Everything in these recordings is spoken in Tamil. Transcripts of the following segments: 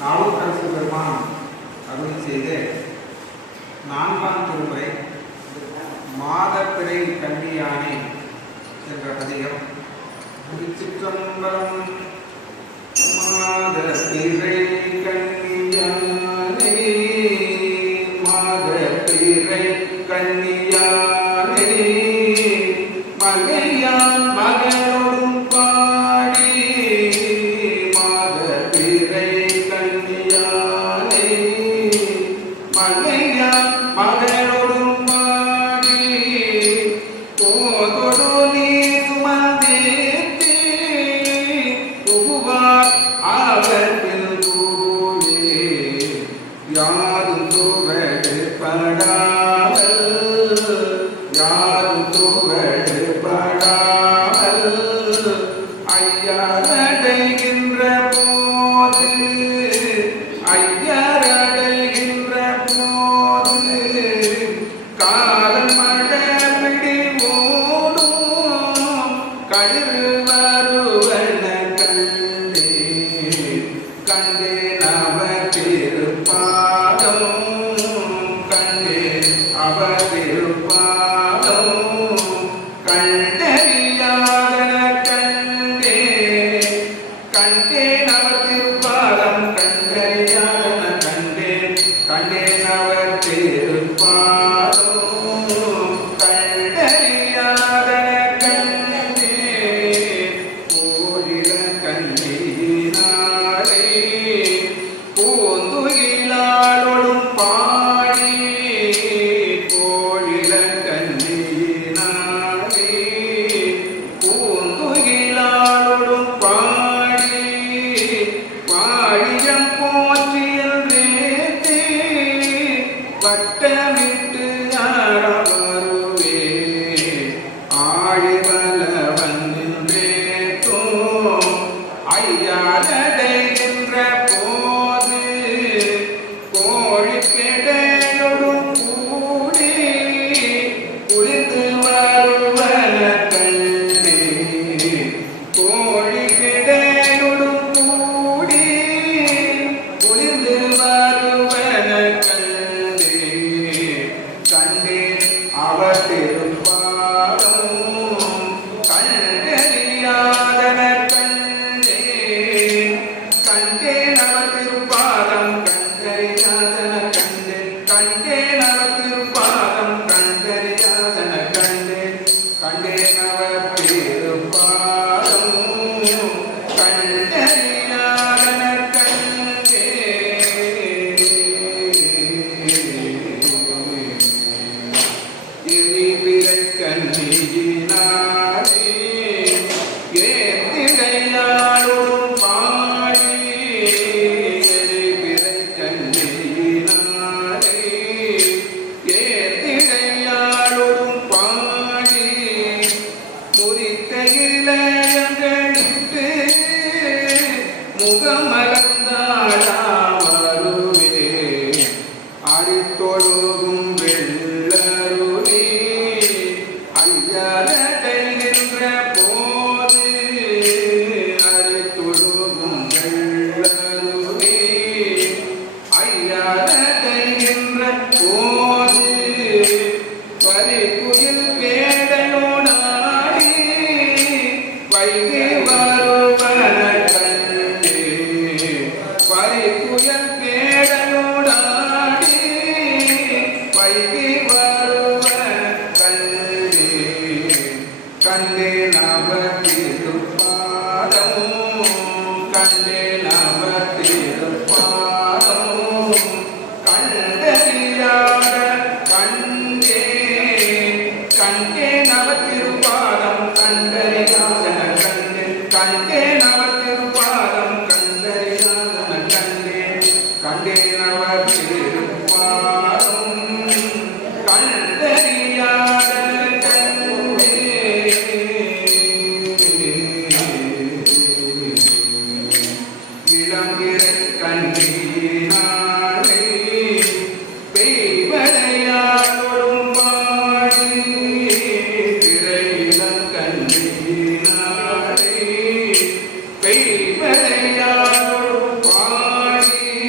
நாவுக்கரசு பெருமான் அருள் செய்த 4ஆம் திருமுறை மாதப்பிறை கன்னியானை என்ற பதிகம். திருச்சிற்றம்பலம். மாதப்பிறை கன்னியானை மாதப்பிறை கன்னியானை மலையான் மகளோடும் பாடி மாதப்பிறை கன்னியானை மலையான் மகளோடும் பாடி போதொடு நீ சுமந்தேத்தி புகுவார் அவர் பின்புவே யாரும் துவடு படாமல் யாரும் துவடு படாமல் ஐயரடைகின்ற போது ஐயரடைகின்ற போது காலம் மழை ஓடும் கழிவு வருவன கண்டே கண்டேன் அவர் திருப்பாதம் கண்டேன் அவர் திருப்பாதம் கண்டறியாதன கண்டே கண்டேன் அவர் திருப்பாதம் கண்டறியாதன கண்டேன் கண்டேன் அவர் திருப்பாதம் கண்டறியாதன கண்டே போரிட கண்ணினாரே பூந்துகிலாளோடும் பாடி போரிட கண்ணினாரே பூந்துகிலாளோடும் பாடி பாடியம் போற்றியல் வேதே வட்டமிட்டு ஆடவருவே ஆழிவலவன் நின்றேத்தோ ஐயாரடைகின்ற போது கோழிப்பெடையொடும் கூடி குளிர்ந்து வருவன கண்டே கோழிப்பெடையொடும் கூடி குளிர்ந்து வருவன கண்டே கண்டேன் அவர் திருப்பாதம் கண்டறியாதன கண்டே கண்டேன் அவர் திருப்பாதம் கண்டறியாதன கண்டே கண்டேன் அவர் திருப்பாதம் கண்டறியாதன கண்டே கண்டேன் அவர் திருப்பாதம் கண்டறியாதன கண்டே எரிவிரை கண்ணியினாரே ஏத்திடையாளோடும் பாடி எரிவிரை கண்ணியினாரே ஏத்திடையாளோடும் பாடி முறித்த இளையங்களிட்டு முகமலர்ந்தாளா வருவே அடித்தொழுகும் வெள்ளருளே ஐயரடைகின்ற போது அரித்தொழுகும் வெள்ளருளே ஐயரடைகின்ற போது பரிகுயில் பேடையோடாடி வைகை வருவன கண்டே பரிகுயில் பேடையோடாடி வைகை வருவன கண்டே கண்டேன் அவர் திருப்பாதம் கண்டேன் அவர் திருப்பாதம் கண்டறியாத கண்டே கண்டேன் அவர் திருப்பாதம் கண்டறியாதன கண்டே கண்டேன் அவர் திருப்பாதம் கண்டறியாதன கண்டே கண்டேன் அவர் திருப்பாதம் கண்டறியாதன கண்டே இளங்கிரை கண்ணினாலே பெய்வடையாளோடும் பாடி திரையிளம் கண்ணினாலே பெய்வடையாளோடும் பாடி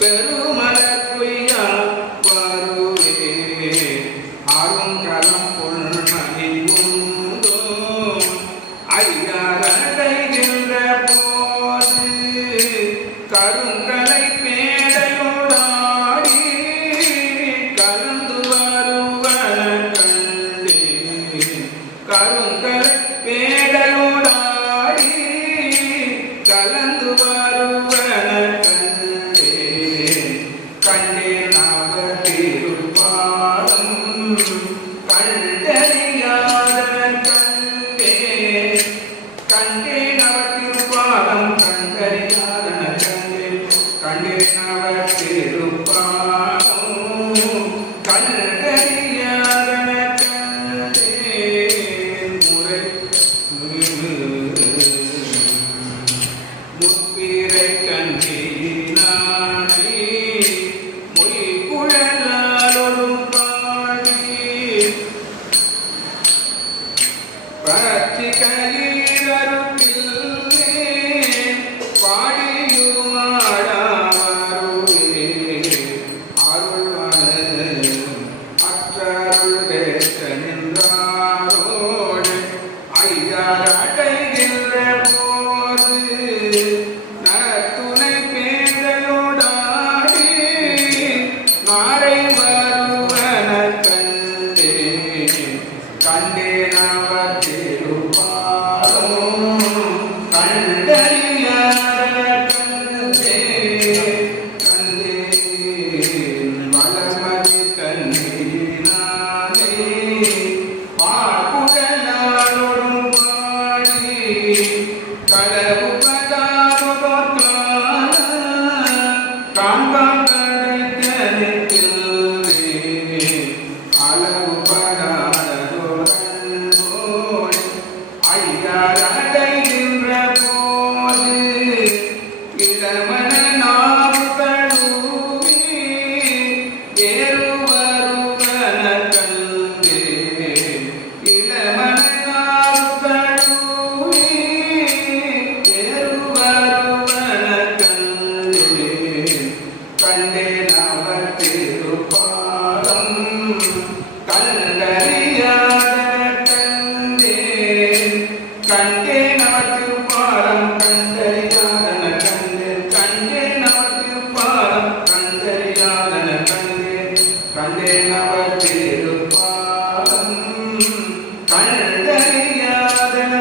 பெருமலர் கொய்யா கண்டேன் அவர் திருப்பாதம் கண்டறியாதன கண்டேன் கண்டேன் அவர் திருப்பாதம் கண்டறியாதன கண்டேன் கண்டேன் அவர் திருப்பாதம் கண்டறியாதன கண்டேன் முறை முத்திரை கண்டினானை மொய் குழலாலொடும் பாடி பற்றி கயிறருக்கில்லே பாடியுமாடாவருளே அருள்வான அற்றருள் தேற்ற நின்றாரோடு ஐயார் அடைகின்ற போது நத்துணை பேதையோடாடி நாரை வருவன கண்டே கண்டேன் அவர் திருப்பாதம் கண்டறியாத கண்டே கண்டேன் வளமதி கண்டீனானே பாக்குடலாலோடும் பாடி களவு காண்பான் கடைத்தனிக்கில்லே அளவு படாதோரன்போடு ஐயார் அடைகின்ற போது இளமன நாவு தழுவி ஏறுவருவன கண்டே இளமன நாவு தழுவி ஏறுவருவன கண்டே கண்டேன் அவர் திருப்பாதம் கண்டறியாத கண்டேன் கண்டேன் அவர் திருப்பாதம் கண்டறியாதன கண்டேன் கண்டேன் அவர் திருப்பாதம் கண்டறியாதன கண்டேன் கண்டேன் அவர் திருப்பாதம் கண்டறியாதன